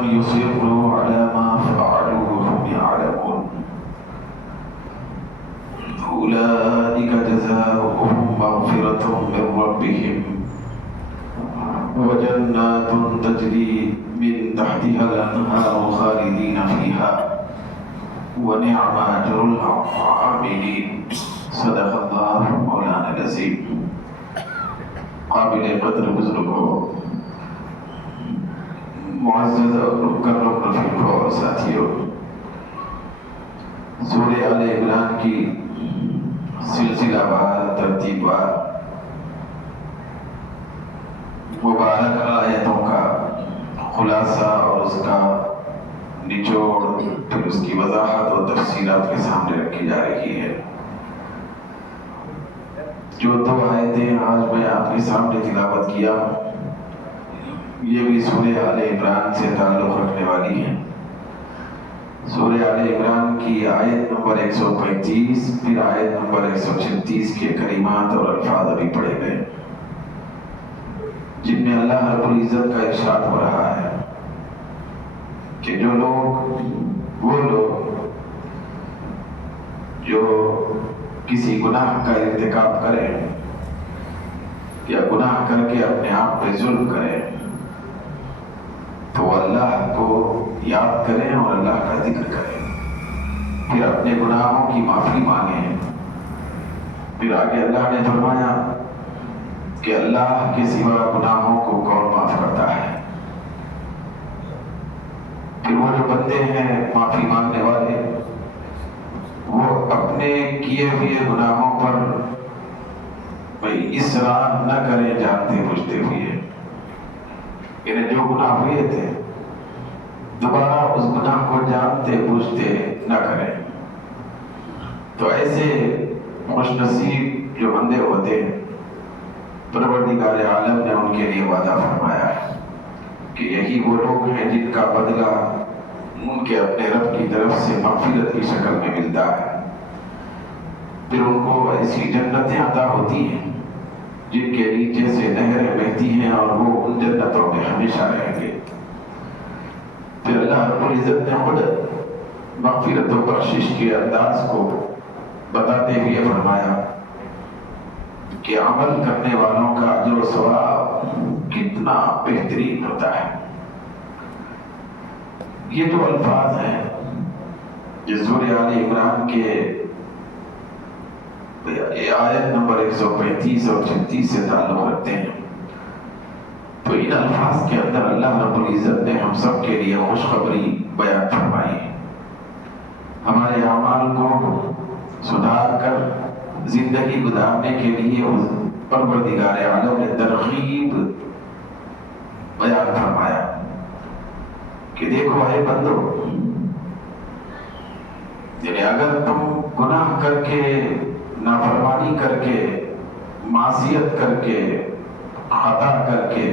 ولم يصروا على ما فعلوا وهم يعلمون أولئك جزاؤهم مغفرة من ربهم وجنات تجري من تحتها الأنهار خالدين فيها ونعم أجر العاملين صدق الله مولانا العظيم. قابل قدر بزرگوں، معزز اور مکرم رفیقوں اور ساتھیوں، سورہ آل عمران کی سلسلہ وار ترتیب وار مبارک آیتوں کا خلاصہ اور اس کا نچوڑ پھر اس کی وضاحت اور تفصیلات کے سامنے رکھی جا رہی ہے۔ جو دو آیتیں آج میں آپ کے سامنے تلاوت کیا، یہ بھی سورہ آل عمران سے تعلق رکھنے والی ہیں۔ سورہ آل عمران کی آیت نمبر 135 پھر آیت نمبر 136 کے کلمات اور الفاظ ابھی پڑھے گئے، جن میں اللہ رب العزت کا ارشاد ہو رہا ہے کہ جو لوگ، وہ لوگ جو کسی گناہ کا ارتکاب کریں یا گناہ کر کے اپنے آپ پہ ظلم کریں تو اللہ کو یاد کریں اور اللہ کا ذکر کریں، پھر اپنے گناہوں کی معافی مانگیں۔ پھر آگے اللہ نے فرمایا کہ اللہ کے سوا گناہوں کو کون معاف کرتا ہے۔ پھر وہ جو بندے ہیں معافی مانگنے والے، وہ اپنے کیے ہوئے گناہوں پر اصرار نہ کریں جانتے بوجھتے ہوئے، یعنی جو گناہ ہوئے تھے دوبارہ اس گناہ کو جانتے بوجھتے نہ کریں۔ تو ایسے خوش نصیب جو بندے ہوتے ہیں، پروردگار عالم نے ان کے لیے وعدہ فرمایا ہے کہ یہی وہ لوگ ہیں جن کا بدلہ ان کے اپنے رب کی طرف سے مغفرت کی شکل میں ملتا ہے۔ پھر ان کو ایسی جنتیں عطا ہوتی ہیں جن کے نیچے سے نہریں بہتی ہیں اور وہ ان جنتوں میں ہمیشہ رہیں گے۔ پھر اللہ رب العزت نے خود مغفرت و بخشش کے انداز کو بتاتے ہوئے فرمایا کہ عمل کرنے والوں کا اجر و ثواب کتنا بہترین ہوتا ہے۔ یہ جو الفاظ ہیں یہ سورہ آل عمران کے آیت نمبر 135 اور 36 سے تعلق رکھتے ہیں، تو ان الفاظ کے اندر اللہ رب العزت نے ہم سب کے لیے خوشخبری بیان فرمائی ہے۔ ہمارے اعمال کو سدھار کر زندگی گزارنے کے لیے پروردگار عالم نے ترغیب بیان فرمایا کہ دیکھو اے بندو، یعنی اگر تم گناہ کر کے، نافرمانی کر کے، معصیت کر کے، خطا کر کے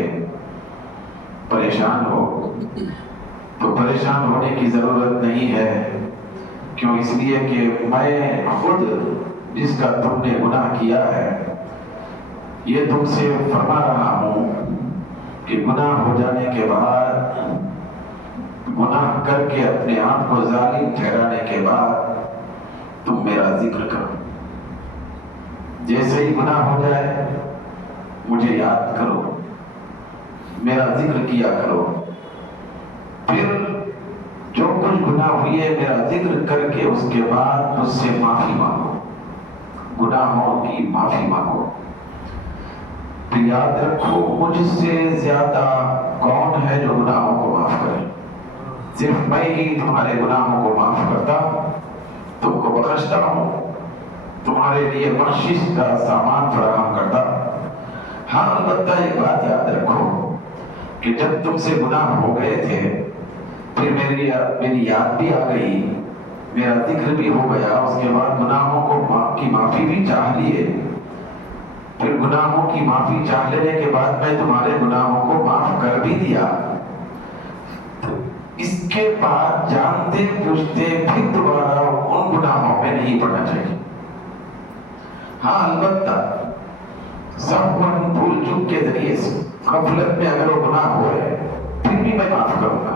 پریشان ہو تو پریشان ہونے کی ضرورت نہیں ہے۔ کیوں؟ اس لیے کہ میں خود جس کا تم نے گناہ کیا ہے یہ تم سے فرما رہا ہوں کہ گناہ ہو جانے کے بعد، گناہ کر کے اپنے آپ کو ظالم ٹھہرانے کے بعد تم میرا ذکر کرو۔ جیسے ہی گناہ ہو جائے مجھے یاد کرو، میرا ذکر کیا کرو، پھر جو کچھ گناہ ہوئی ہے میرا ذکر کر کے اس کے بعد مجھ سے معافی مانگو، گناہوں کی معافی مانگو۔ پھر یاد رکھو مجھ سے زیادہ کون ہے جو گناہوں کو معاف کرے؟ صرف میں ہی تمہارے گناہوں کو معاف کرتا، تم کو بخشتا ہوں، تمہارے لیے بخشش کا سامان فراہم کرتا۔ ہاں البتہ ایک بات یاد رکھو کہ جب تم سے گناہ ہو گئے تھے پھر میری یاد بھی آ گئی، میرا ذکر بھی ہو گیا، اس کے بعد گناہوں کی معافی بھی چاہ لیے، پھر گناہوں کی معافی چاہ لینے کے بعد میں تمہارے گناہوں کو معاف کر بھی دیا، تو اس کے بعد جانتے بوجھتے پھر دوبارہ ان گناہوں میں نہیں پڑنا چاہیے۔ ہاں البتہ سہون بھول چوک کے ذریعے سے غفلت میں اگر وہ گناہ ہو رہے پھر بھی میں معاف کروں گا،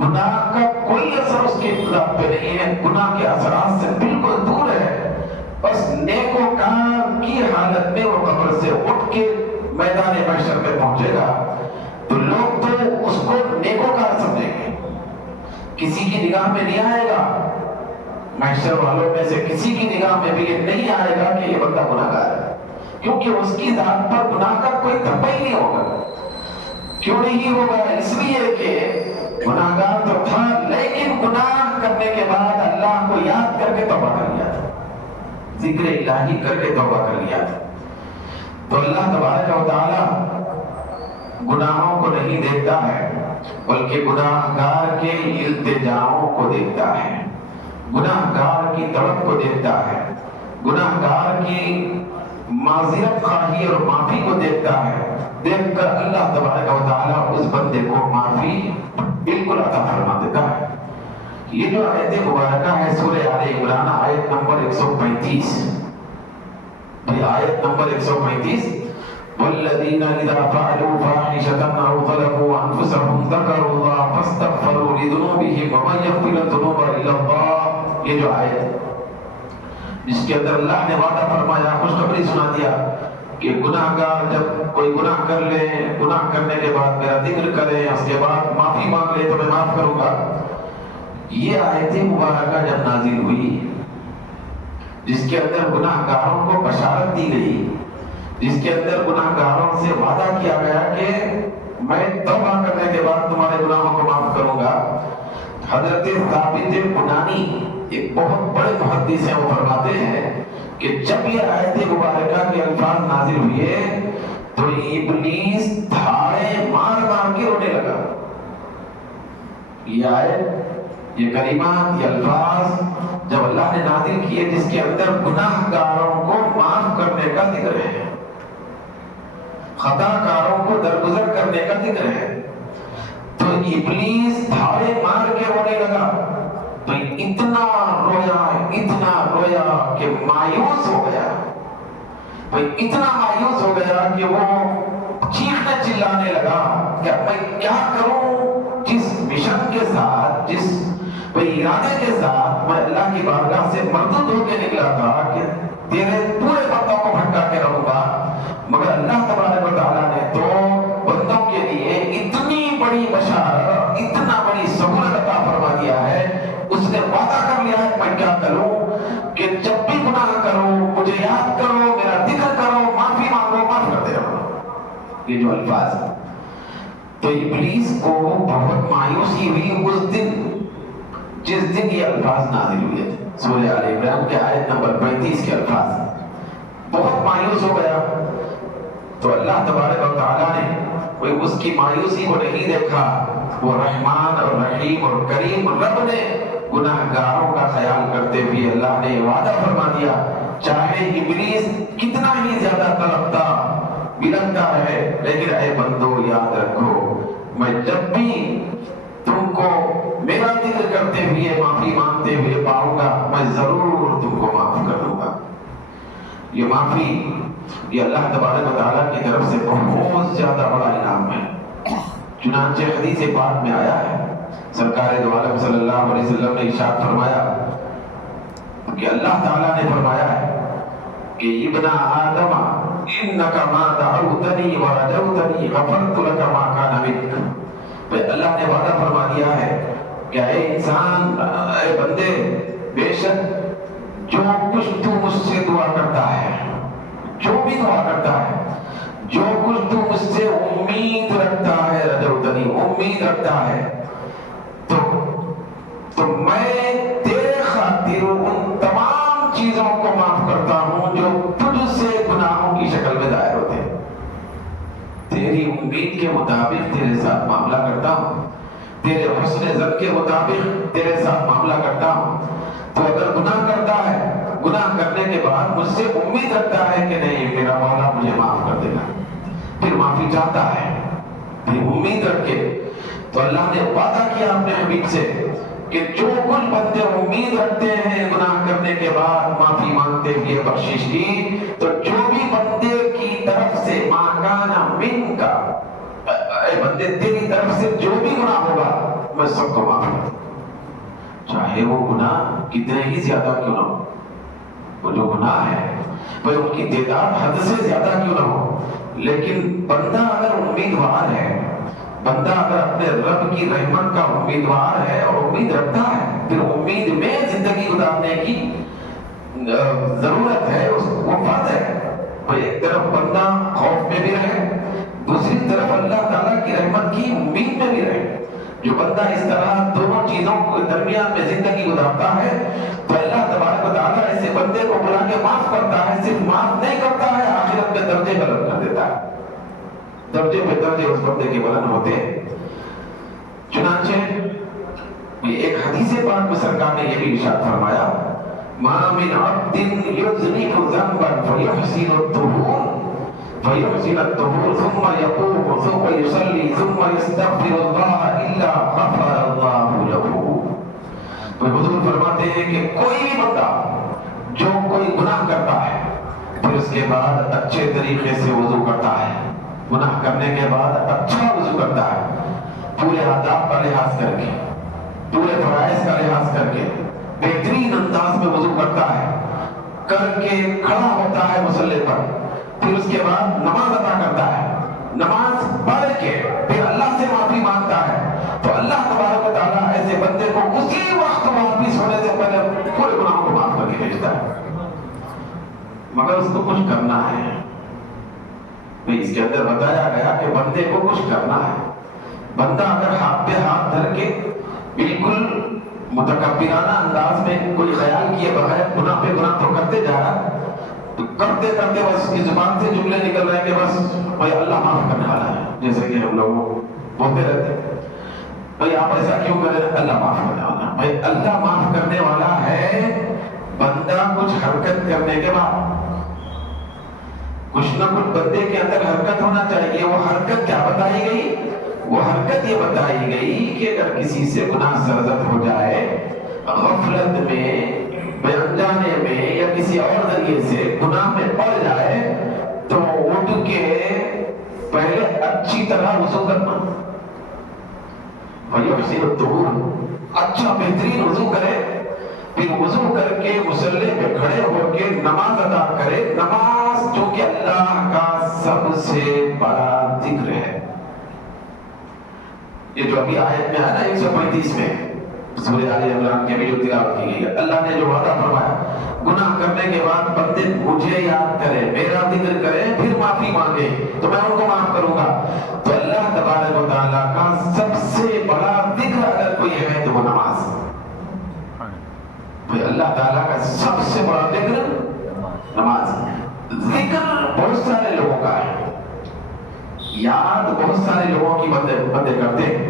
گناہ کا کوئی اثر اس کی ابتدا پہ نہیں ہے، گناہ کے اثرات سے بالکل دور ہے، بس نیکوکار کی حالت میں وہ قبر سے اٹھ کے میدان محشر میں پہنچے گا تو لوگ تو اس کو نیکوکار سمجھیں گے، کسی کی نگاہ میں نہیں آئے گا، محشر والوں میں سے کسی کی نگاہ میں بھی یہ نہیں آئے گا کہ یہ بندہ گناہگار ہے، کیونکہ اس کی ذات پر گناہ کا کوئی دھبا ہی نہیں ہوگا۔ کیوں نہیں ہوگا؟ اس لیے کہ گناہگار تو تھا لیکن گناہ کرنے کے بعد اللہ کو یاد کر کے توبہ کر لیا تھا، ذکر الہی کر کے توبہ کر لیا تھا۔ تو اللہ تبارک و تعالی گناہوں کو نہیں دیکھتا ہے بلکہ گناہگار کے التجاؤں کو دیکھتا ہے، گناہگار کی طلب کو دیکھتا ہے، گناہگار کی معذرت خواہی اور معافی کو دیکھتا ہے۔ دیکھ کر اللہ تبارک و تعالیٰ اس بندے کو معافی بالکل عطا فرما دیتا ہے۔ یہ جو آیت مبارکہ ہے سورہ آل عمران آیت نمبر 135، آیت نمبر 135، والذین اذا فعلوا فاحشة او ظلموا انفسهم ذکروا اللہ فاستغفروا لذنوبهم ومن یغفر الذنوب الا اللہ، یہ جو آیت جس کے اندر اللہ نے وعدہ فرمایا، خوشخبری سنا دیا کہ گناہگار جب کوئی گناہ کر لے، گناہ کرنے کے بعد میرا ذکر کرے، اس کے بعد معافی مانگ لے تو میں معاف کروں گا۔ یہ آیت مبارکہ جب نازل ہوئی جس کے اندر گناہگاروں کو بشارت دی گئی، جس کے اندر گناہگاروں سے وعدہ کیا گیا کہ میں توبہ کرنے کے بعد تمہارے گناہوں کو معاف کروں گا، حضرت ثابت بنانی ایک بہت بڑے محدث ہیں، وہ فرماتے ہیں کہ جب یہ آیت مبارکہ کے الفاظ نازل ہوئے تو ابلیس دھاڑے مار مار کے رونے لگا۔ یہ آیت، یہ کلمات، یہ الفاظ جب اللہ نے نازل کیے جس کے اندر گناہ گاروں کو معاف کرنے کا ذکر ہے، خطا کاروں کو درگزر کرنے کا ذکر ہے، تو ابلیس دھاڑے مار کے رونے لگا، تو اتنا رویا کہ مایوس ہو گیا، اتنا مایوس ہو گیا کہ وہ چیخنے چلانے لگا کہ اب میں کیا کروں، جس مشن کے ساتھ، جس ارادے کے ساتھ میں اللہ کی بارگاہ سے مردود ہو کے نکلا تھا کہ تیرے پورے بندوں کو بھٹکا کے رہوں گا، مگر اللہ تبارک و تعالیٰ نے تو بندوں کے لیے اتنی بڑی بشارت، اتنا بڑی سہولت عطا فرما دیا ہے، اس نے وعدہ کر لیا ہے میں کیا کروں کہ جب بھی گناہ کرو مجھے یاد کرو، میرا ذکر کرو، معافی مانگو، معاف کرتے رہو۔ یہ جو الفاظ ہیں تو ابلیس کو بہت مایوسی ہوئی اس دن جس دن یہ الفاظ نازل ہوئے تھے، سورہ آل عمران کے آیت نمبر 35 کے الفاظ، بہت مایوس ہو گیا۔ تو اللہ تبارک و تعالیٰ نے کوئی اس کی مایوسی کو نہیں دیکھا، وہ رحمان اور رحیم اور کریم رب نے گناہگاروں کا خیال کرتے ہوئے اللہ نے وعدہ فرما دیا، چاہے ابلیس کتنا ہی زیادہ تڑپتا بلکتا ہے لیکن اے بندو یاد رکھو میں جب بھی تم کو میرا ذکر کرتے ہوئے معافی مانگتے ہوئے پاؤں گا میں ضرور تم کو معاف کر دوں گا۔ یہ معافی یہ اللہ تبارک و تعالیٰ کی طرف سے بہت زیادہ بڑا انعام ہے۔ چنانچہ حدیث پاک میں آیا ہے، سرکار دو عالم صلی اللہ علیہ وسلم نے ارشاد فرمایا کہ اللہ تعالیٰ نے فرمایا ہے کہ ابن آدم انک ما دعوتنی ورجوتنی غفرت لک ما کان منک۔ اللہ نے وعدہ فرما دیا ہے کہ اے انسان، اے بندے، بے شک جو کچھ تو مجھ سے دعا کرتا ہے، جو بھی دعا کرتا ہے، جو کچھ تو مجھ سے امید رکھتا ہے، رجوتنی امید رکھتا ہے، تو میں تیرے خاطر ان تمام چیزوں کو معاف کرتا ہوں جو تجھ سے گناہوں کی شکل میں ظاہر ہوتے ہیں۔ تیری امید کے مطابق تیرے ساتھ معاملہ کرتا ہوں، تیرے حسن ظن کے مطابق تیرے ساتھ معاملہ کرتا ہوں۔ تو اگر گناہ کرتا ہے، گناہ کرنے کے بعد مجھ سے امید رکھتا ہے کہ نہیں میرا مولا مجھے معاف کر دے گا، پھر معافی چاہتا ہے، پھر امید رکھ کے، تو اللہ نے وعدہ کیا اپنے حبیب سے کہ جو کچھ بندے امید رکھتے ہیں گناہ کرنے کے بعد معافی مانگتے ہوئے بخشش کی، تو جو بھی بندے کی طرف سے ما کان منکا، اے بندے تیری طرف سے جو بھی گناہ ہوگا میں سب کو معاف کر دوں، چاہے وہ گناہ کتنے ہی زیادہ کیوں نہ ہو۔ وہ جو گناہ ہے بھائی ان کی تعداد حد سے زیادہ کیوں نہ ہو، لیکن بندہ اگر امیدوار ہے، بندہ اگر اپنے رب کی رحمت کا امیدوار ہے اور امید رکھتا ہے، پھر امید میں زندگی گزارنے کی ضرورت ہے، وہ فرض ہے۔ بھائی ایک طرف بندہ خوف میں بھی رہے، دوسری طرف اللہ تعالیٰ کی رحمت کی امید میں بھی رہے۔ جو بندہ اس طرح دونوں چیزوں کے درمیان میں زندگی گزارتا ہے تو اللہ تبارک و تعالیٰ ایسے بندے کو بلا کے معاف کرتا ہے، صرف معاف نہیں کرتا ہے، آخرت کے درجے بلند کر دیتا ہے، درجے پہ درجے اس بندے کے بلند ہوتے ہیں۔ چنانچہ ایک حدیث پاک میں سرکار نے یہ بھی ارشاد فرمایا، ما من عبد یذنب ذنبا فیحسن الطهور ثم يقوم ثم يصلي ثم يستغفر الله الا غفر الله له۔ حضور فرماتے ہیں کہ کوئی بھی بندہ جو کوئی گناہ کرتا ہے پھر اس کے بعد اچھے طریقے سے وضو کرتا ہے، گناہ کرنے کے بعد اچھا وضو کرتا ہے، پورے آداب کا لحاظ کر کے، پورے فرائض کا لحاظ کر کے بہترین انداز میں وضو کرتا ہے، کر کے کھڑا ہوتا ہے مصلی پر، پھر اس کے بعد نماز ادا کرتا ہے، نماز پڑھ کے پھر اللہ سے معافی مانگتا ہے، تو اللہ تبارک و تعالیٰ ایسے بندے کو اسی وقت واپس ہونے سے پہلے پورے گناہوں کو معاف کر کے بھیجتا ہے، مگر اس کو کچھ کرنا ہے۔ اس کے اندر بتایا گیا کہ بندے کو کچھ کرنا ہے۔ بندہ اگر ہاتھ پہ ہاتھ دھر کے بالکل متکبرانہ انداز میں کوئی خیال کیے بغیر گناہ پہ گناہ تو کرتے جا رہا، تو کرتے کرتے بس اس کی زبان سے جملے نکل رہے ہیں کہ بس بھائی اللہ معاف کرنے والا ہے، جیسے کہ ہم لوگ بولتے رہتے ہیں بھائی آپ ایسا کیوں کریں، اللہ معاف کرنے والا ہے۔ بھائی اللہ معاف کرنے والا ہے، بندہ کچھ حرکت کرنے کے بعد کچھ نہ کچھ بندے کے اندر حرکت ہونا چاہیے۔ وہ حرکت کیا بتائی گئی؟ وہ حرکت یہ بتائی گئی کہ اگر کسی سے گناہ سرزد ہو جائے، غفلت میں، بے انجانے میں یا کسی اور ذریعے سے گناہ میں پڑ جائے تو اٹھ کے پہلے اچھی طرح وضو کرنا، اچھا بہترین وضو کرے، پھر وضو کر کے مصلی پہ کھڑے ہو کے نماز ادا کرے۔ نماز جو کہ اللہ کا سب سے بڑا ذکر ہے۔ یہ جو ابھی آیت میں ہے نا 135 میں سورہ آل عمران کے بھی جو تلاوت کی گئی ہے، اللہ نے جو وعدہ فرمایا گناہ کرنے کے بعد بندے مجھے یاد کرے، میرا ذکر کرے، پھر معافی مانگے تو میں ان کو معاف کروں گا۔ تو اللہ تبارک و تعالیٰ کا سب سے بڑا ذکر اگر کوئی ہے تو وہ نماز۔ اللہ تعالیٰ کا سب سے بڑا ذکر نماز۔ ذکر بہت سارے لوگوں کا ہے، یاد بہت سارے لوگوں کی بندے کرتے ہیں۔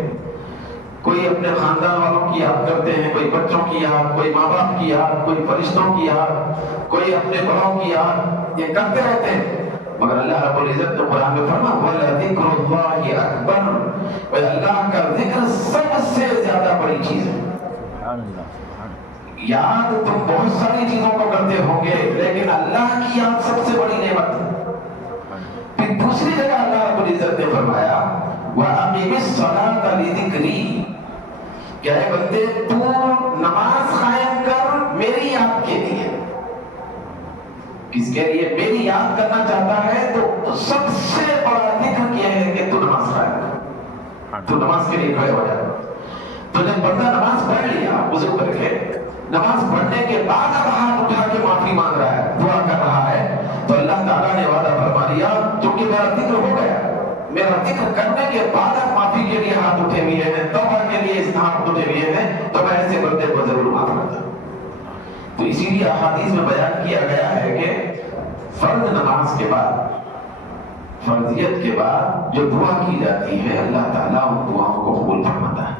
کوئی اپنے خاندان والوں کی یاد کرتے ہیں، کوئی بچوں کی یاد، کوئی ماں باپ کی یاد، کوئی فرشتوں کی یاد، کوئی اپنے بڑوں کی یاد، یہ کرتے رہتے ہیں۔ مگر اللہ رب العزت نے قرآن میں فرمایا وَلَذِكْرُ اللَّهِ أَكْبَرُ، اللہ کا ذکر سب سے زیادہ بڑی چیز ہے۔ یاد تم بہت ساری چیزوں کو کرتے ہوں گے، لیکن اللہ کی یاد سب سے بڑی نعمت ہے۔ پھر دوسری جگہ اللہ رب العزت نے فرمایا وَأَقِمِ الصَّلَاةَ لِذِكْرِي، کہ اے بندے تو نماز قائم کر میری یاد کے لیے۔ کس کے لیے؟ میری یاد کرنا چاہتا ہے تو سب سے بڑا ذکر یہ ہے کہ تو نماز قائم کر، تو نماز کے لیے کھڑے ہو جائے۔ تو جب بندہ نماز پڑھ لیا وضو کر کے، نماز پڑھنے کے بعد اب ہاتھ اٹھا کے معافی مانگ رہا ہے، دعا کر رہا ہے، تو اللہ تعالیٰ نے وعدہ فرما دیا چونکہ میرا ذکر ہو گیا، میرا ذکر کرنے کے بعد اب معافی کے لیے ہاتھ اٹھے ہوئے ہیں، توبہ کے لیے اس ہاتھ اٹھے ہوئے ہیں، تو میں ایسے بندے کو ضرور معاف کرتا ہوں۔ تو اسی لیے احادیث میں بیان کیا گیا ہے کہ فرض نماز کے بعد، فرضیت کے بعد جو دعا کی جاتی ہے اللہ تعالیٰ ان دعاؤں کو قبول فرماتا ہے۔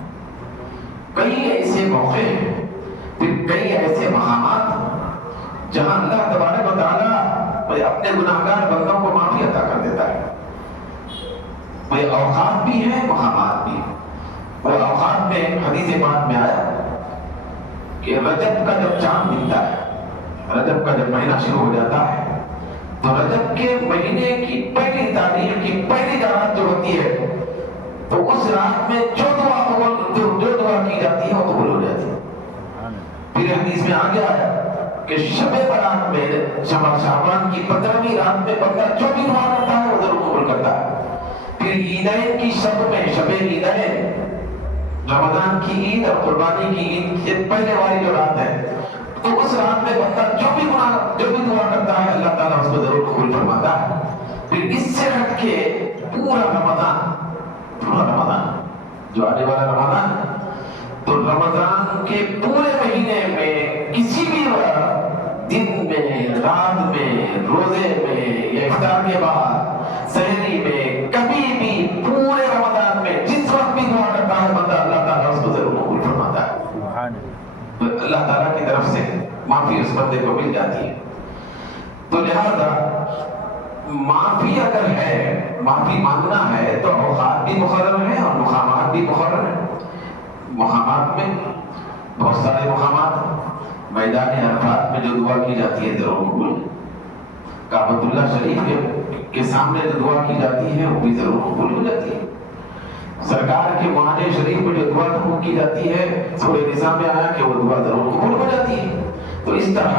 کئی ایسے موقع ہیں، پھر کئی ایسے مقامات جہاں اللہ تبارک و تعالیٰ اپنے گناہگار بندوں کو معافی عطا کر دیتا ہے۔ اوقات بھی ہیں، مقامات بھی ہیں۔ اور اوقات میں حدیث پاک میں آیا کہ رجب کا جب چاند دکھتا ہے، رجب کا جب مہینہ شروع ہو جاتا ہے، تو رجب کے مہینے کی پہلی تاریخ کی پہلی رات جو ہوتی ہے، تو اس رات میں جو دعا میں آ گیا ہے کہ شب برات میں شعبان کی 15ویں رات میں بندہ جو بھی دعا کرتا ہے وہ ضرور قبول کرتا ہے۔ پھر عیدین کی شب میں، شب عیدین، رمضان کی عید اور قربانی کی عید سے پہلے والی جو رات ہے، تو اس رات میں بندہ جو بھی دعا کرتا ہے اللہ تعالیٰ اس کو ضرور قبول فرماتا ہے۔ پھر اس سے ہٹ کے پورا رمضان جو آنے والا رمضان، تو رمضان کے پورے مہینے میں کسی بھی دن میں، رات میں، روزے میں یا افطار کے بعد، سحری میں، کبھی بھی پورے رمضان میں جس وقت بھی دعا کرتا ہے بندہ اللہ تعالیٰ اس کو ضرور قبول فرماتا ہے۔ تو اللہ تعالیٰ کی طرف سے معافی اس بندے کو مل جاتی ہے۔ تو لہذا معافی اگر ہے، معافی مانگنا ہے تو اوقات بھی مقرر ہیں اور مقامات بھی مقرر ہیں۔ مقامات میں بہت سارے مقامات، میدان عرفات میں جو دعا کی جاتی ہے ضرور قبول، کعبۃ اللہ شریف کے سامنے جو دعا کی جاتی ہے وہ بھی ضرور قبول ہو جاتی ہے۔ سرکار کے معاہدے شریف میں جو دعا قبول کی جاتی ہے، سورہ نساء میں آیا کہ وہ دعا ضرور قبول ہو جاتی ہے۔ تو اس طرح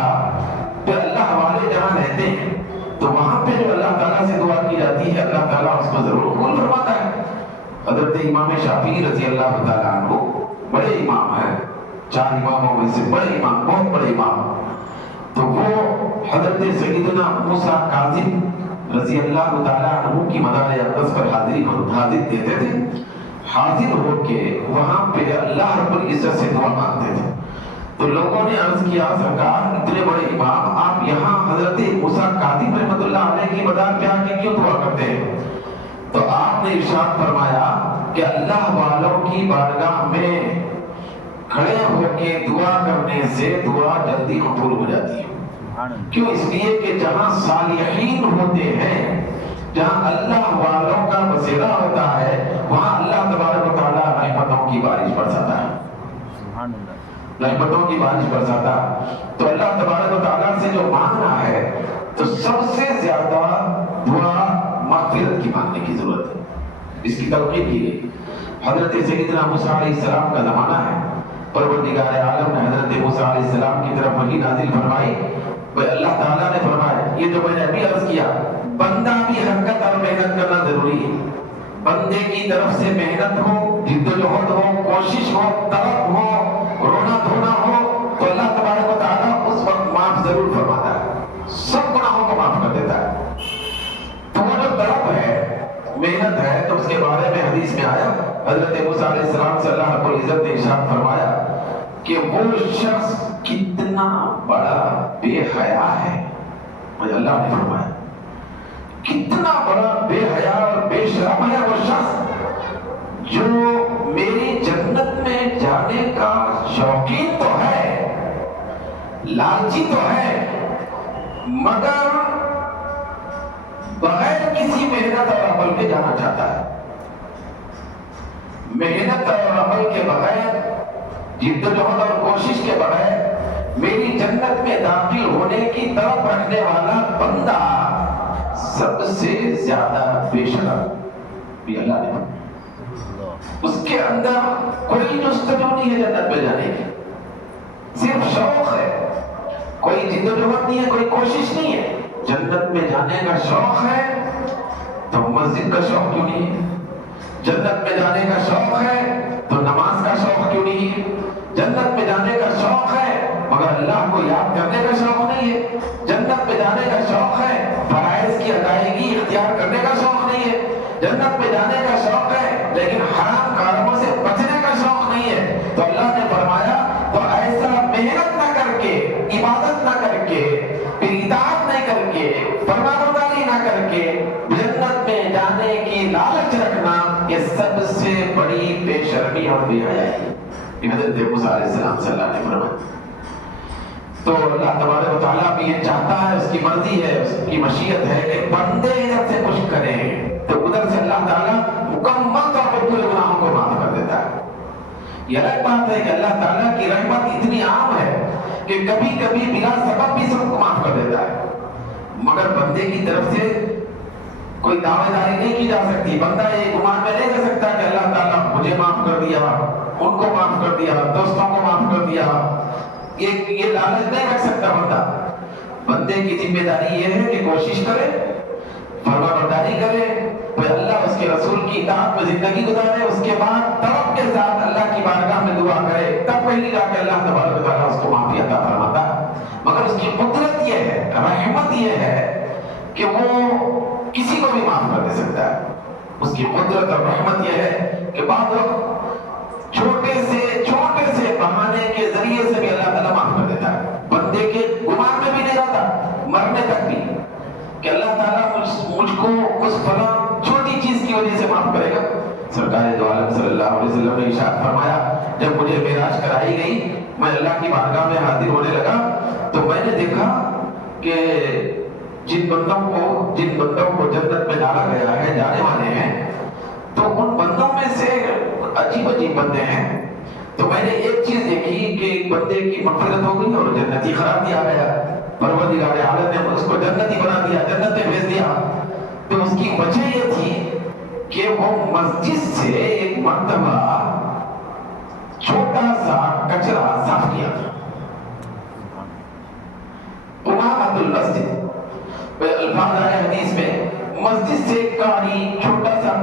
پھر اللہ والے جہاں رہتے ہیں تو وہاں پہ جو اللہ تعالیٰ سے دعا کی جاتی ہے اللہ تعالیٰ اس کو ضرور قبول فرماتا ہے۔ حضرت امام شافعی رضی اللہ تعالیٰ عنہ بڑے امام ہیں، 4 اماموں میں سے بڑے امام، بہت بڑے امام۔ تو وہ حضرت سیدنا موسیٰ کاظم رضی اللہ تعالیٰ عنہ کی مدار اقدس پر حاضر دیتے تھے، حاضر ہو کے وہاں پہ اللہ رب العزت سے دعا مانگتے تھے۔ تو لوگوں نے عرض کیا سرکار اتنے بڑے امام آپ یہاں حضرت موسیٰ کاظم رحمۃ اللہ علیہ کی مدار پہ آ کے کیوں دعا کرتے ہیں؟ تو آپ نے ارشاد فرمایا کہ اللہ والوں کی بارگاہ میں کھڑے ہو کے دعا کرنے سے دعا جلدی قبول ہو جاتی ہے۔ کیوں؟ اس لیے کہ جہاں صالحین ہوتے ہیں، جہاں اللہ والوں کا بسیرا ہوتا ہے، وہاں اللہ تبارک و تعالیٰ رحمتوں کی بارش برساتا ہے، رحمتوں کی بارش برساتا ہے۔ تو اللہ تبارک و تعالیٰ سے جو مانگنا ہے تو سب سے زیادہ دعا مغفرت کی مانگنے کی ضرورت ہے، اس کی تلقین کی گئی۔ حضرت سیدنا موسیٰ علیہ السلام کا زمانہ ہے، پروردگار عالم نے حضرت موسیٰ علیہ السلام کی طرف وحی نازل فرمائی۔ اللہ تعالیٰ نے فرمایا، یہ جو میں نے ابھی عرض کیا، بندہ بھی حرکت اور محنت کرنا ضروری ہے۔ بندے کی طرف سے محنت ہو، جد و جہد ہو، کوشش ہو، طلب ہو، رونا دھونا ہو، تو اللہ تبارک و تعالیٰ اس وقت معاف ضرور فرماتا ہے، سب گناہوں کو معاف کر دیتا ہے۔ تو وہ جو طلب ہے، محنت ہے، تو اس کے بارے میں حدیث میں آیا، حضرت موسیٰ علیہ السلام سے اللہ رب العزت نے ارشاد فرمایا کہ وہ شخص کتنا بڑا بے حیا ہے۔ مجھے اللہ نے فرمایا کتنا بڑا بے حیا اور بے شرم ہے وہ شخص جو میری جنت میں جانے کا شوقین تو ہے، لالچی تو ہے، مگر بغیر کسی محنت اور عمل کے جانا چاہتا ہے۔ محنت اور عمل کے بغیر، جد و جہد اور کوشش کے بغیر میری جنت میں داخل ہونے کی طرف رکھنے والا بندہ سب سے زیادہ بے شرم بھی اللہ نے۔ اس کے اندر کوئی جستجو نہیں ہے جنت میں جانے کی، صرف شوق ہے، کوئی جد و جہد نہیں ہے، کوئی کوشش نہیں ہے۔ جنت میں جانے کا شوق ہے تو مسجد کا شوق کیوں نہیں ہے؟ جنت میں جانے کا شوق ہے تو نماز کا شوق کیوں نہیں ہے؟ جنت میں جانے کا شوق ہے مگر اللہ کو یاد کرنے کا شوق نہیں ہے۔ جنت میں جانے کا شوق ہے، فرائض کی ادائیگی اختیار کرنے کا شوق نہیں ہے۔ جنت میں جانے کا شوق ہے لیکن حرام کاروں سے بچنے کا شوق نہیں ہے۔ تو اللہ نے فرمایا تو ایسا محنت نہ کر کے، عبادت نہ کر کے، پھر اطاعت نہیں کر کے، فرمانبرداری نہ کر کے جنت میں جانے کی لالچ رکھنا، یہ سب سے بڑی بے شرمی اور بے حیائی ہے۔ حضرت موسیٰ علیہ السلام صلی اللہ علیہ وسلم۔ تو اللہ تبارک و تعالیٰ بھی یہ چاہتا ہے، اس کی مرضی ہے، اس کی مشیت ہے کہ بندے ادھر سے کچھ کریں تو ادھر سے اللہ تعالیٰ مکمل طور پر پورے گناہوں کو معاف کر دیتا ہے۔ یہ الگ بات ہے کہ اللہ تعالیٰ کی رحمت اتنی عام ہے کہ کبھی کبھی بلا سبب بھی سب کو معاف کر دیتا ہے، مگر بندے کی طرف سے کوئی دعوے داری نہیں کی جا سکتی۔ بندہ یہ گمان میں نہیں کر سکتا کہ اللہ تعالیٰ مجھے معاف کر دیا، ان کو معاف کر دیا، دوستوں کو معاف کر دیا، یہ لالچ نہیں رکھ سکتا بندہ. بندے کی ذمہ داری یہ ہے کہ کوشش کرے، فرما برداری کرے، پھر اللہ اس کے رسول کی اطاعت میں زندگی گزارے، اس کے بعد طلب کے ساتھ اللہ کی بارگاہ میں دعا کرے، تب وہی جا کے اللہ تبارک و تعالیٰ اس کو معافی عطا فرماتا. مگر اس کی قدرت یہ ہے، رحمت یہ ہے کہ وہ کسی کو بھی معاف کر دے سکتا ہے. اس کی قدرت اور رحمت یہ ہے کہ بعض وقت چھوٹے سے بہانے کے ذریعے سے بھی اللہ تعالیٰ معاف کر دیتا ہے. بندے کے گمان میں بھی نہیں رہتا، مرنے تک بھی، کہ اللہ تعالیٰ مجھ کو اس فلاں چھوٹی چیز کی وجہ سے معاف کرے گا. سرکار دو عالم صلی اللہ علیہ وسلم نے ارشاد فرمایا، جب مجھے معراج کرائی گئی، میں اللہ کی بارگاہ میں حاضر ہونے لگا تو میں نے دیکھا کہ جن بندوں کو جنت میں ڈالا گیا ہے، جانے والے ہیں، تو ان بندوں میں سے عجیب بندے ہیں. تو میں نے ایک چیز دیکھی کہ ایک بندے کی مغفرت ہو گئی اور جنتی قرار دیا گیا. پروردگار عالم نے اس کو جنتی بنا دیا، جنت میں بھیج دیا. تو اس کی وجہ یہ تھی کہ وہ مسجد سے ایک مرتبہ چھوٹا سا کچرا صاف کیا تھا. قمامۃ المسجد الفاظ آئے حدیث میں، مسجد سے کاری چھوٹا سا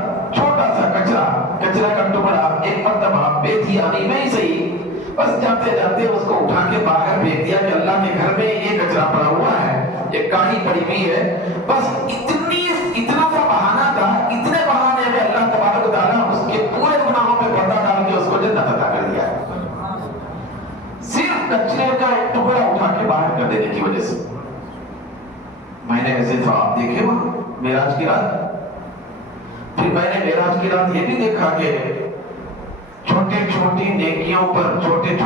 کچرا کا ٹکڑا ایک مرتبہ بے دھیانی میں ہی صحیح، بس جاتے اس کو اٹھا کے باہر پھینک دیا کہ اللہ کے گھر میں یہ کچرا پڑا ہوا ہے، ایک کاڑی پڑی ہوئی ہے. بس اتنا سا بہانہ تھا، اتنے بہانے میں اللہ تبارک و تعالیٰ اس کے پورے گناہوں پہ پردہ ڈال کے اس کو جنت عطا کر دیا ہے، صرف کچرے کا ایک ٹکڑا اٹھا کے باہر کر دینے کی وجہ سے. میں نے ایسے ثواب دیکھے وہاں معراج کی رات. پھر میں نے معراج کی رات یہ بھی دیکھا کہ چھوٹی نیکیوں پر، چھوٹے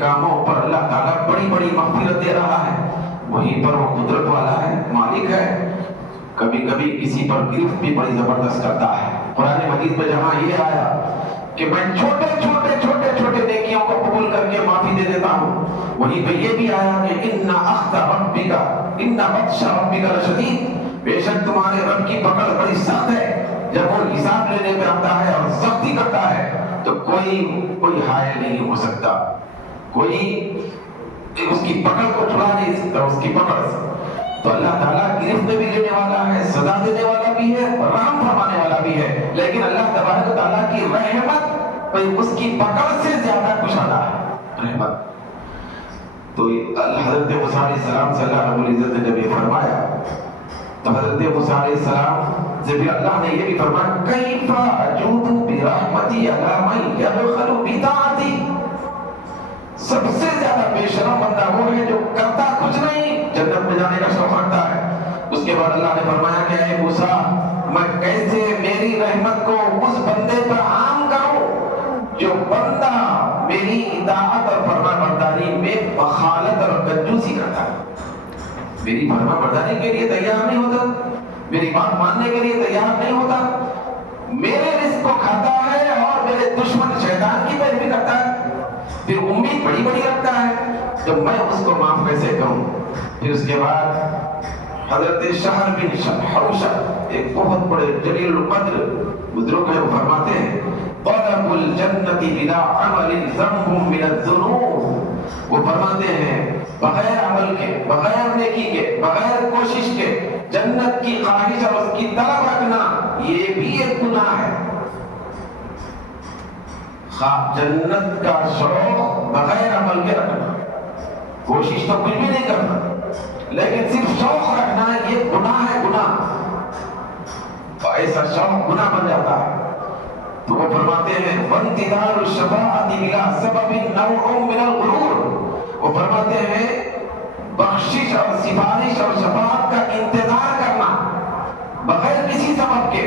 کاموں پر اللہ تعالیٰ بڑی مغفرت دے رہا ہے. وہیں پر وہ قدرت والا ہے، مالک ہے. کبھی کسی پر گرفت بھی بڑی زبردست کرتا ہے. قرآن مجید میں جہاں یہ آیا کہ میں چھوٹے نیکیوں کو قبول کر کے معافی دے دیتا ہوں، وہیں پہ یہ بھی آیا کہ ان بطش ربک لشدید، بے شک تمہارے رب کی پکڑ بڑی سخت ہے. جب وہ حساب لینے پہ آتا ہے اور سختی کرتا ہے تو کوئی حائل نہیں ہو سکتا، کوئی اس کی پکڑ کو چھڑا نہیں سکتا، اس کی پکڑ سے. تو اللہ تعالیٰ گرفت بھی لینے والا ہے، سزا دینے والا بھی ہے، رحم فرمانے والا بھی ہے. لیکن اللہ تبارک و تعالیٰ کی رحمت اس کی پکڑ سے زیادہ کشادہ ہے، رحمت. تو حضرت موسیٰ علیہ السلام سے اللہ رب العزت نے جب یہ فرمایا تو حضرت موسیٰ علیہ السلام سے بھی اللہ نے یہ بھی فرمایا کیف اجود برحمتی علی من یدخل بطاعتی. سب سے زیادہ بے شرم بندہ وہ ہے جو کرتا کچھ نہیں، جنت میں جانے کا شوق رکھتا ہے. اس کے بعد اللہ نے فرمایا کہ اے موسیٰ، میں کیسے میری رحمت کو اس بندے پر عام کروں جو بندہ میری اطاعت اور فرما برداری میں بخالت اور کنجوسی کرتا ہے، میری فرما برداری کے لیے تیار نہیں ہوتا، میری بات ماننے کے لیے تیار نہیں ہوتا، میرے رزق کو کھاتا ہے اور میرے دشمن شیطان کی پیروی کرتا ہے، پھر امید بڑی رکھتا ہے، تو میں اس کو معاف کیسے کروں. پھر اس کے بعد حضرت شہر بن حوشہ ایک بہت بڑے جلیل القدر بزرگ ہیں، وہ فرماتے ہیں طلب الجنت بلا عمل ذنب من الذنوب. وہ فرماتے ہیں بغیر عمل کے، بغیر نیکی کے، بغیر کوشش کے جنت کی خواہش اور اس کی طلب رکھنا یہ بھی ایک گناہ ہے. جنت کا شوق بغیر عمل کے رکھنا، کوشش تو کچھ بھی نہیں کرنا، لیکن صرف شوق رکھنا یہ گناہ ہے، گناہ. ایسا شوق گناہ بن جاتا ہے. تو وہ فرماتے ہیں وانتظار الشفاعت بلا سبب نوع من الغرور. وہ فرماتے ہیں بخشش اور سفارش اور شفاعت کا انتظار کرنا بغیر کسی سبب کے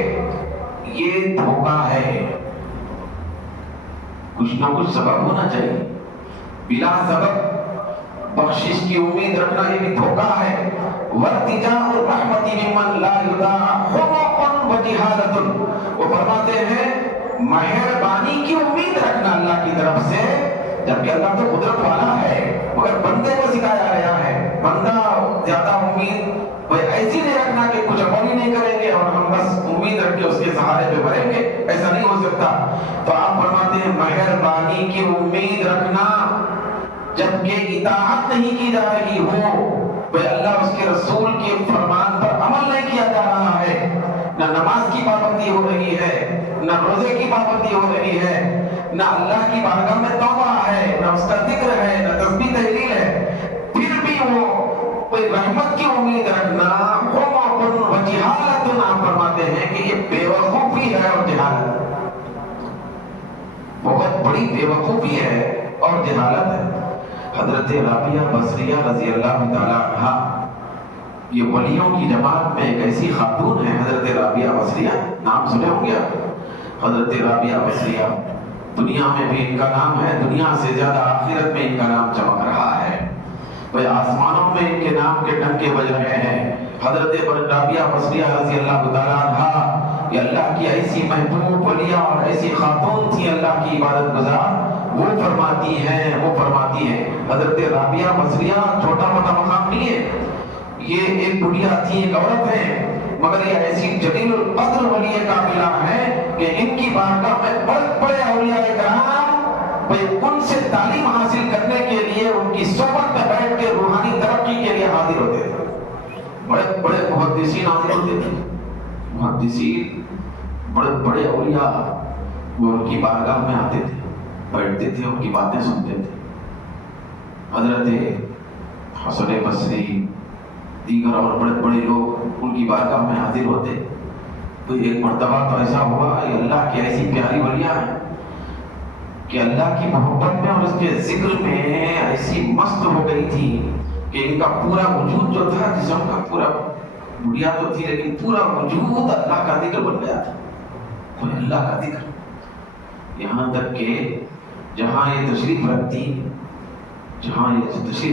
یہ دھوکہ ہے. کچھ نہ کچھ سبب ہونا چاہیے. بلا سبب بخشش کی امید رکھنا یہ بھی دھوکہ ہے. وارتجاء الرحمت ممن لا یداع حقوق وجہالۃ. وہ فرماتے ہیں مہربانی کی امید رکھنا اللہ کی طرف سے، جبکہ اللہ تو قدرت والا ہے، مگر بندے کو سکھایا گیا ہے بندہ زیادہ امید ایسی نہیں رکھنا کہ کچھ عمل ہی نہیں کریں گے اور ہم بس امید رکھ کے اس کے سہارے پہ بھریں گے، ایسا نہیں ہو سکتا. تو آپ فرماتے ہیں مہربانی کی امید رکھنا جبکہ اطاعت نہیں کی جا رہی ہو، بھئی اللہ اس کے رسول کے فرمان پر عمل نہیں کیا جا رہا ہے، نہ نماز کی پابندی ہو رہی ہے، نہ روزے کی پابندی ہو رہی ہے، نہ اللہ کی بارگاہ میں توبہ ہے، نہ اس کا ذکر ہے، نہ تسبیح تحلیل ہے، پھر بھی وہ کوئی رحمت کی امید رکھنا، قوماً و جہالت، آپ فرماتے ہیں کہ یہ بے وقوفی ہے اور جہالت، بہت بڑی بے وقوفی ہے اور جہالت ہے۔ حضرت رابعہ بصریہ رضی اللہ تعالیٰ عنہا، یہ ولیوں کی جماعت میں ایک ایسی خاتون ہے، حضرت رابعہ بصریہ، نام سنے ہوں گے آپ، حضرت رابعہ بصریہ، دنیا میں بھی ان کا نام ہے، دنیا سے زیادہ آخرت میں ان کا نام چمک رہا ہے، بھئی آسمانوں میں ان کے نام کے ڈنکے بج رہے ہیں۔ حضرت رابعہ بصریہ رضی اللہ تعالیٰ عنہا، یہ اللہ کی ایسی محبوب ولیہ اور ایسی خاتون تھی، اللہ کی عبادت گزار، وہ فرماتی ہیں حضرت رابعہ بصریہ چھوٹا موٹا مقام نہیں ہے، یہ ایک بڑھیا تھی، ایک عورت ہے، مگر یہ ایسی جلیل القدر ولی کاملہ ہے کہ ان کی بارگاہ میں بڑے بڑے اولیاء کرام ان سے تعلیم حاصل کرنے کے لیے ان کی صحبت میں بیٹھ کے روحانی ترقی کے لیے حاضر ہوتے تھے، بڑے بڑے محدثین حاضر ہوتے تھے، محدثین بڑے بڑے اولیاء وہ ان کی بارگاہ میں آتے تھے، بیٹھتے تھے، ان کی باتیں سنتے تھے۔ حضرت حسن بصری دیگر اور بڑے بڑے لوگ ان کی بارگاہ میں حاضر ہوتے، تو ایک مرتبہ تو ایسا ہوا، یہ اللہ کی ایسی پیاری ولیاں ہیں کہ اللہ کی محبت میں اور اس کے ذکر میں ایسی مست ہو گئی تھی کہ ان کا پورا وجود جو تھا، جسم کا پورا، بڑھیا تو تھی لیکن پورا وجود اللہ کا ذکر بن گیا تھا، کوئی اللہ کا ذکر، یہاں تک کہ جہاں یہ تشریف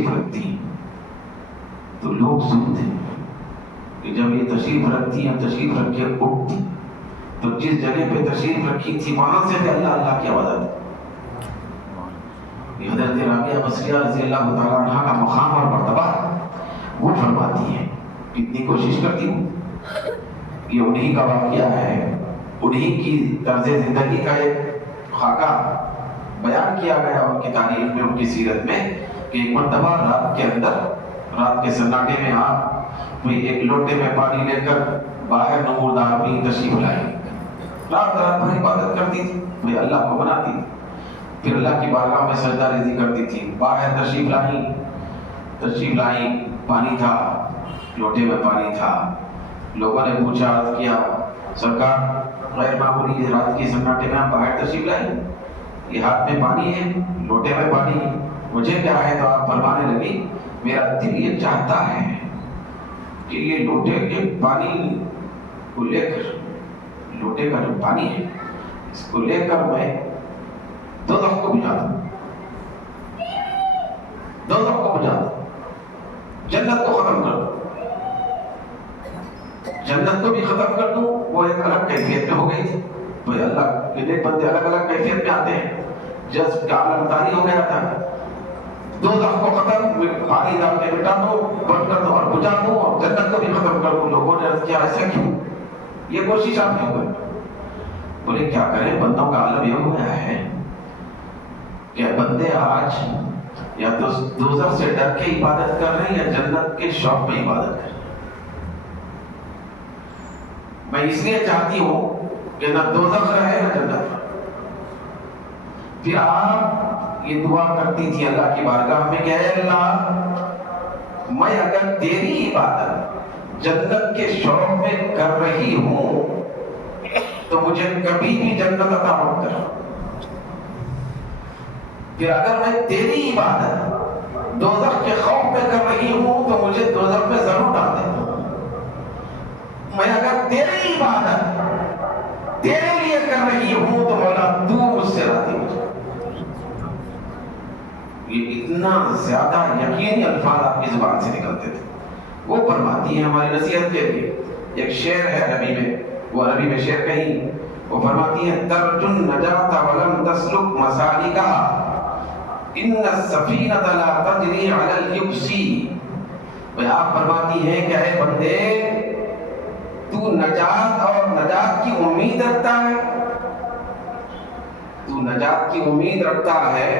رکھتی تو لوگ سنتے کہ جب یہ تشریف رکھتی ہیں، تشریف رکھ کے اٹھتی تو جس جگہ پہ تشریف رکھی تھی وہاں سے بھی اللہ اللہ کی آواز آتی۔ حضرت رابعہ بصریہ رضی اللہ تعالیٰ عنہ کا مقام اور مرتبہ، وہ فرماتی ہیں، کتنی کوشش کرتی ہوں کہ انہی کا واقعہ ہے، انہی کی طرز زندگی کا ایک خاکہ بیان کیا گیا ان کی تاریخ میں، ان کی سیرت میں، کہ ایک مرتبہ رات کے اندر، رات کے سناٹے میں آپ ایک لوٹے میں پانی لے کر باہر نمودار اپنی تشریف لائی، رات بھر عبادت کرتی تھی، اللہ کو مناتی تھی، پھر اللہ کی بارگاہ میں سجدہ ریزی کرتی تھی، باہر تشریف لائیں، پانی تھا، لوٹے میں پانی تھا، لوگوں نے پوچھا، عرض کیا، سرکار غیر معمولی رات کی سناٹے میں آپ باہر تشریف لائیں، یہ ہاتھ میں پانی ہے، لوٹے میں پانی، مجھے کیا ہے؟ تو آپ فرمانے لگی، میرا دل یہ چاہتا ہے کہ یہ لوٹے کے پانی کو لے کر، لوٹے کا جو پانی ہے اس کو لے کر میں دوزخ کو بجھا دوں، جنت کو ختم کر دوں، جنت کو بھی ختم کر دوں۔ وہ ایک الگ کیفیت میں ہو گئی تھی، تو اللہ کے نیک بندے الگ الگ کیفیت میں آتے ہیں، جذب کا عالم طاری ہو گیا تھا، دوزخ کو ختم، پانی ڈال کے مٹا دوں، بند کر دوں اور بجھا دوں، اور جنت کو بھی ختم کر دوں۔ لوگوں نے عرض کیا، ایسا کیوں؟ یہ کوشش آپ کیوں کریں؟ بولے کیا کریں، بندوں کا عالم یہ ہو گیا ہے کہ بندے آج یا تو دوزخ سے ڈر کے عبادت کر رہے ہیں یا جنت کے شوق میں عبادت کر رہے ہیں۔ میں اس لیے چاہتی ہوں کہ نہ دوزخ رہے نہ جنت۔ پھر آپ یہ دعا کرتی تھی اللہ کی بارگاہ میں کہ اے اللہ، میں اگر تیری عبادت جنت کے شوق میں کر رہی ہوں تو مجھے کبھی بھی جنت عطا مت کر۔ پھر اگر میں تیری عبادت دوزخ کے خوف میں کر رہی ہوں تو مجھے دوزخ میں ضرور ڈال دے۔ میں اگر تیری عبادت تیرے لیے کر رہی ہوں تو مولا تو مجھ سے راضی ہو جا۔ یہ اتنا زیادہ یقینی الفاظ آپ کی زبان سے نکلتے تھے۔ وہ فرماتی ہیں ہماری نصیحت کے لیے، ایک شعر ہے عربی میں، وہ عربی میں شعر کہیں، وہ فرماتی ہیں ترجو النجاۃ ولم تسلک مسالکہا ان السفینۃ لا تجری علی الیبس۔ آپ فرماتی ہیں کہ اے بندے، تو نجات اور نجات کی امید رکھتا ہے، تو نجات کی امید رکھتا ہے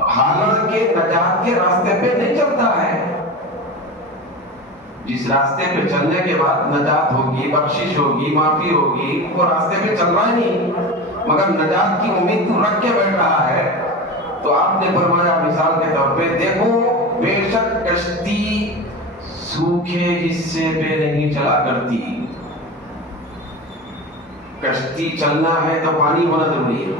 حالانکہ نجات کے راستے پہ نہیں چلتا ہے. جس راستے پہ چلنے کے بعد نجات ہوگی، بخشش ہوگی، معافی ہوگی، وہ راستے پہ چل رہا ہی نہیں، مگر نجات کی امید تو رکھ کے بیٹھ رہا ہے. تو آپ نے فرمایا مثال کے طور پہ، دیکھو بے شک کشتی سوکھے حصے پہ نہیں چلا کرتی. کشتی چلنا ہے تو پانی ہونا ضروری ہے.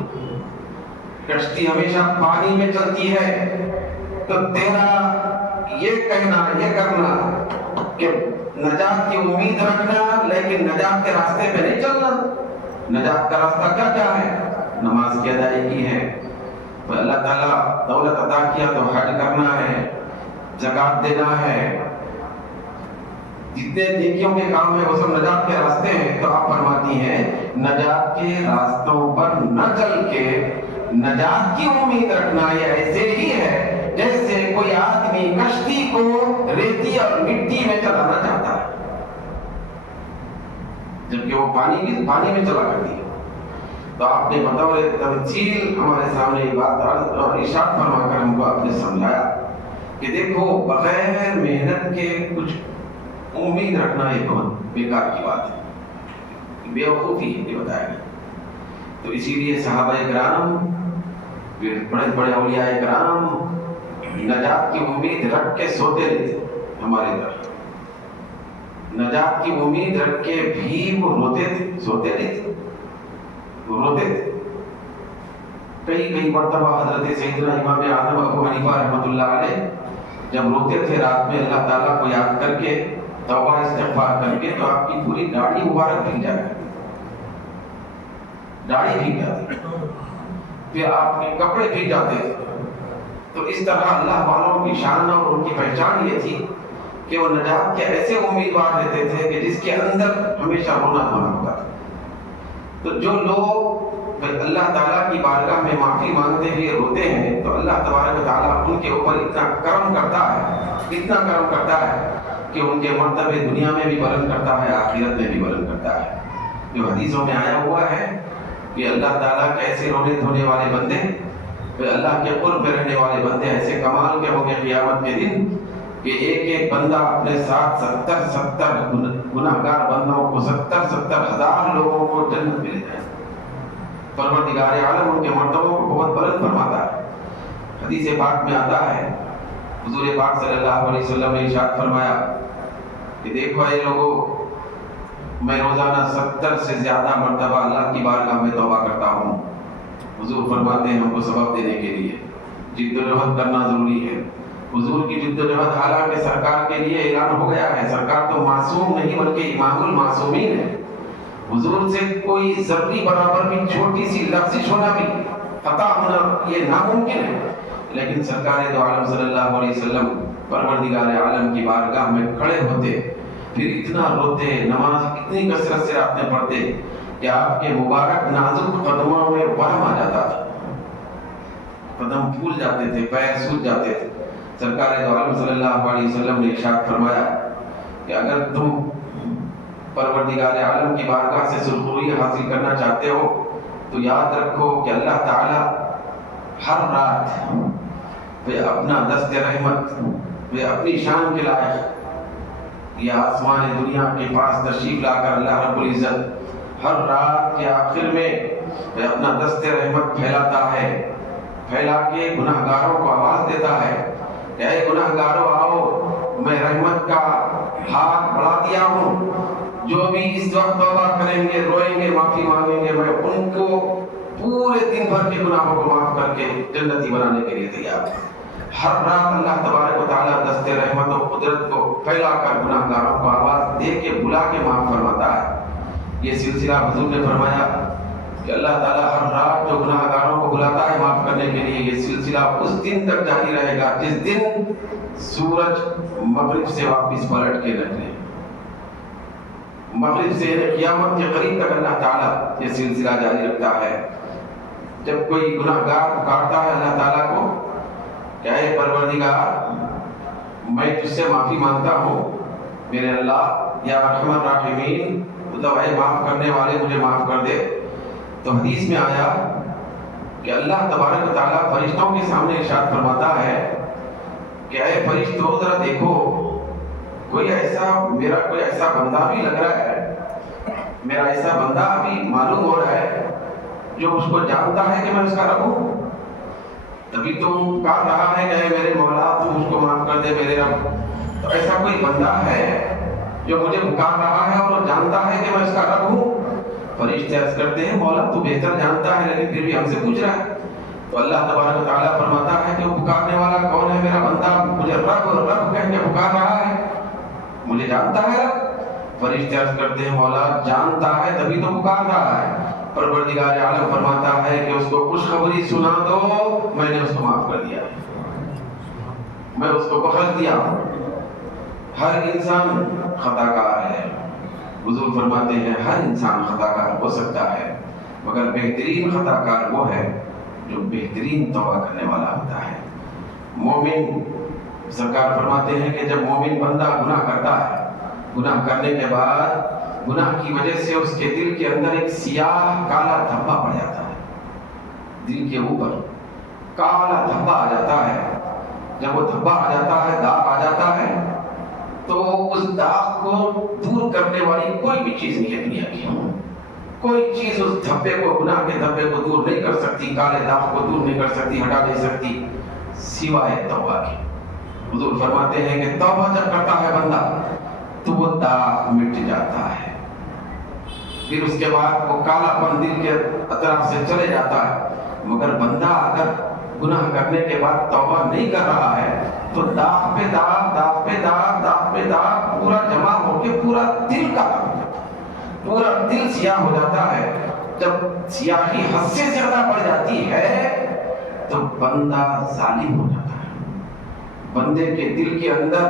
کشتی ہمیشہ پانی میں چلتی ہے. تو تیرا یہ کہنا، یہ کرنا کہ نجات کی امید رکھنا لیکن نجات کے راستے پہ نہیں چلنا. نجات کا راستہ کیا کیا ہے؟ نماز کی ادائیگی ہے. تو اللہ تعالیٰ دولت عطا کیا تو حج کرنا ہے، زکوٰۃ دینا ہے، جتنے نیکیوں کے کام ہیں وہ سب نجات کے راستے ہیں. تو آپ فرماتی ہیں نجات کے راستوں پر نہ چل کے نجات کی امید رکھنا یہ ایسے ہی ہے جیسے کوئی آدمی کشتی کو ریتی اور مٹی میں چلانا چاہتا ہے، جبکہ وہ پانی میں چلا کرتی ہے. تو آپ نے بطور تمثیل ہمارے سامنے یہ بات اور ارشاد فرما کر ہم کو آپ نے سمجھایا کہ دیکھو بغیر محنت کے کچھ امید رکھنا یہ بہت بیکار کی بات ہے، بے وقوفی یہ بتایا گیا. تو اسی لیے صحابہ کرام، بڑے بڑے اولیاء کرام نجات کی امید رکھ کے سوتے رہتے. ہمارے طرف نجات کی امید رکھ کے بھی وہ روتے تھے، سوتے رہتے، وہ روتے تھے. کئی مرتبہ حضرت سیدنا امام اعظم ابو حنیفہ رحمۃ اللہ علیہ جب روتے تھے رات میں اللہ تعالیٰ کو یاد کر کے، توبہ استغفار کر کے، تو آپ کی پوری داڑھی مبارک بھیگ جاتی، داڑھی بھیگ جاتی، پھر آپ کے کپڑے بھیگ جاتے تھے. تو اس طرح اللہ والوں کی شان اور ان کی پہچان یہ تھی کہ وہ نجات کے ایسے امیدوار رہتے تھے کہ جس کے اندر ہمیشہ رونا دھونا ہوتا تھا. تو جو لوگ اللہ تعالیٰ کی بارگاہ میں معافی مانگتے ہوئے روتے ہیں تو اللہ تبارک و تعالیٰ ان کے اوپر اتنا کرم کرتا ہے کہ ان کے مرتبے دنیا میں بھی بلند کرتا ہے، آخرت میں بھی بلند کرتا ہے. جو حدیثوں میں آیا ہوا ہے کہ اللہ تعالیٰ کے ایسے رونے دھونے والے بندے، اللہ کے قرب میں رہنے والے بندے ایسے کمال کے ہوں گے قیامت کے دن کہ ایک بندہ اپنے ساتھ 70 گناہگار بندوں کو 70,000 لوگوں کو جنت میں لے جائے. پروردگار عالم ان کے مرتبوں کو بہت بلند فرماتا ہے. حدیث پاک میں آتا ہے، حضور پاک صلی اللہ علیہ وسلم نے ارشاد فرمایا کہ دیکھو اے لوگو، میں روزانہ 70 سے زیادہ مرتبہ اللہ کی بارگاہ میں توبہ کرتا ہوں. حضور فرماتے ہیں ہم کو سبب دینے کے لیے جد و جہد کرنا ضروری ہے. حضور کی جد و جہد حالانکہ سرکار کے لیے اعلان ہو گیا ہے، سرکار تو معصوم نہیں بلکہ امام المعصومین ہے. حضور سے کوئی ذرے برابر بھی چھوٹی سی لفظ ہونا بھی، خطا ہونا یہ ناممکن ہے. لیکن سرکار دو عالم صلی اللہ علیہ وسلم پروردگار عالم کی بارگاہ میں کھڑے ہوتے، پھر اتنا روتے، نماز اتنی کثرت سے آپ نے پڑھتے کہ آپ کے مبارک نازک قدموں میں وہم آ جاتا تھا، قدم پھول جاتے تھے، پیر سوج جاتے تھے. سرکار دو عالم صلی اللہ علیہ وسلم نے ارشاد فرمایا کہ اگر تم پروردگار عالم کی بارگاہ سے سرخروئی حاصل کرنا چاہتے ہو تو یاد رکھو کہ اللہ تعالی ہر رات وہ اپنا دست رحمت، وہ اپنی شان کے لائق یہ آسمان دنیا کے پاس تشریف لا کر اللہ رب العزت ہر رات کے آخر میں وہ اپنا دست رحمت پھیلاتا ہے، پھیلا کے گناہگاروں کو آواز دیتا ہے کہ اے گناہگاروں آؤ، میں رحمت کا ہاتھ بڑھا دیا ہوں. جو بھی اس وقت توبہ کریں گے، روئیں گے، معافی مانگیں گے، میں ان کو پورے دن بھر کے گناہوں کو معاف کر کے جنتی بنانے کے لیے تیار ہوں. ہر رات اللہ تبارک و تعالیٰ دست رحمت و قدرت کو پھیلا کر گناہگاروں کو آواز دے کے بلا کے معاف فرماتا ہے. یہ سلسلہ حضور نے فرمایا کہ اللہ تعالیٰ ہر رات جو گناہگاروں کو بلاتا ہے معاف کرنے کے لیے، یہ سلسلہ اس دن تک جاری رہے گا جس دن سورج مغرب سے واپس پلٹ کے نکلے. مغرب سے قیامت کے قریب تک اللہ تعالیٰ یہ سلسلہ جاری رکھتا ہے. جب کوئی گناہگار پکارتا ہے اللہ تعالیٰ کو کہ اے پروردگار میں تجھ سے معافی مانگتا ہوں میرے اللہ، یا ارحم الراحمین، مطلب اے معاف کرنے والے مجھے معاف کر دے. تو حدیث میں آیا کہ اللہ تبارک و تعالیٰ فرشتوں کے سامنے ارشاد فرماتا ہے کہ اے فرشتوں ذرا دیکھو، میرا کوئی ایسا بندہ بھی لگ رہا ہے، میرا ایسا بندہ بھی معلوم ہو رہا ہے جو اس کو جانتا ہے کہ میں اس کا رب ہوں. تبھی تو کہہ رہا ہے کہ اے میرے مولا تو اس کو معاف کر دے میرے رب. تو ایسا کوئی بندہ ہے جو مجھے پکار رہا ہے اور وہ جانتا ہے کہ میں اس کا رب ہوں؟ فرشتے عرض کرتے ہیں مولا تو بہتر جانتا ہے لیکن پھر بھی ہم سے پوچھ رہا ہے. تو اللہ تبارک و تعالیٰ فرماتا ہے کہ وہ پکارنے والا کون ہے؟ میرا بندہ مجھے رب رب کہہ کے پکار رہا ہے، مجھے جانتا ہے رب. فرشتے عرض کرتے ہیں مولا جانتا ہے تبھی تو پکار رہا ہے. پروردگار عالم فرماتا ہے کہ اس کو خوشخبری سنا دو، میں نے اس کو معاف کر دیا، میں اس کو بخش دیا. ہر انسان خطا کار ہے، حضور فرماتے ہیں ہر انسان خطا کار ہو سکتا ہے، مگر بہترین خطا کار وہ ہے جو بہترین توبہ کرنے والا ہوتا ہے. مومن، سرکار فرماتے ہیں کہ جب مومن بندہ گناہ کرتا ہے، گناہ کرنے کے بعد گناہ کی وجہ سے اس کے دل کے اندر ایک سیاہ کالا دھبا پڑ جاتا ہے، دل کے اوپر کالا دھبا آ جاتا ہے. جب وہ دھبا آ جاتا ہے، داغ آ جاتا ہے، تو اس داغ کو دور کرنے والی کوئی بھی چیز نہیں ہے دنیا کی. کوئی چیز اس دھبے کو، گناہ کے دھبے کو دور نہیں کر سکتی، کالے داغ کو دور نہیں کر سکتی، ہٹا نہیں سکتی سوائے توبہ کی. حضور فرماتے ہیں کہ توبہ جب کرتا ہے بندہ تو وہ داغ مٹ جاتا ہے، پھر اس کے بعد وہ کالا پن دل کے اطراف سے چلے جاتا ہے. مگر بندہ اگر گناہ کرنے کے بعد توبہ نہیں کر رہا ہے تو داغ پہ داغ، داغ پہ داغ، داغ پہ داغ پورا جمع ہو کے پورا دل کالا ہو جاتا ہے، پورا دل سیاہ ہو جاتا ہے. جب سیاہی حد سے زیادہ بڑھ جاتی ہے تو بندہ ظالم ہو جاتا ہے. بندے کے دل کے اندر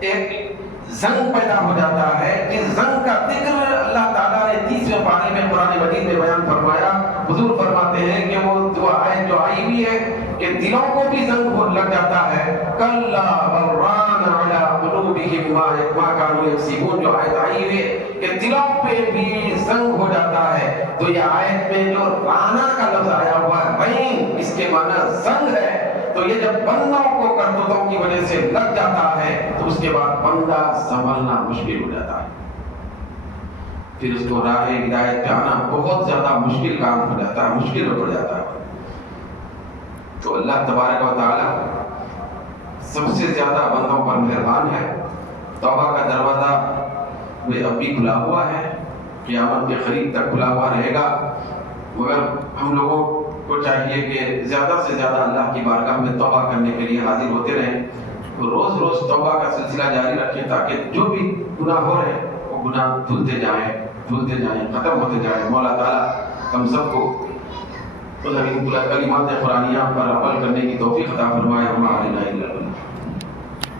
ایک زنگ پیدا ہو جاتا ہے، جس زنگ کا ذکر اللہ تعالیٰ نے 30ویں پارے میں قرآن مجید میں بیان فرمایا. حضور فرماتے ہیں کہ وہ دعا ہے جو آئی ہوئی ہے کہ دلوں کو بھی زنگ لگ جاتا ہے. کلا بل ران علی قلوبہم ما کانوا یکسبون، جو آیت آئی ہوئی ہے کہ دلوں پہ بھی زنگ ہو جاتا ہے. تو یہ آیت میں جو رانا کا لفظ آیا ہوا ہے، رین، اس کے معنی زنگ ہے. تو یہ جب بندوں کو کرتوتوں کی وجہ سے لگ جاتا ہے تو اس کے بعد بندہ سنبھلنا مشکل ہو جاتا ہے، پھر اس کو راہ ہدایت پہ آنا بہت زیادہ مشکل کام ہو جاتا ہے، مشکل ہو جاتا ہے. تو اللہ تبارک و تعالی سب سے زیادہ بندوں پر مہربان ہے. توبہ کا دروازہ اب بھی کھلا ہوا ہے، قیامت کے قریب تک کھلا ہوا رہے گا. مگر ہم لوگوں کو چاہیے کہ زیادہ سے زیادہ اللہ کی بارگاہ میں توبہ کرنے کے لیے حاضر ہوتے رہیں، روز روز توبہ کا سلسلہ جاری رکھیں تاکہ جو بھی گناہ ہو رہے ہیں وہ گناہ دھلتے جائیں، ختم ہوتے جائیں. مولا تعالیٰ ہم سب کو کلمات قرآنیہ پر عمل کرنے کی توفیق عطا فرمائے. ہمارے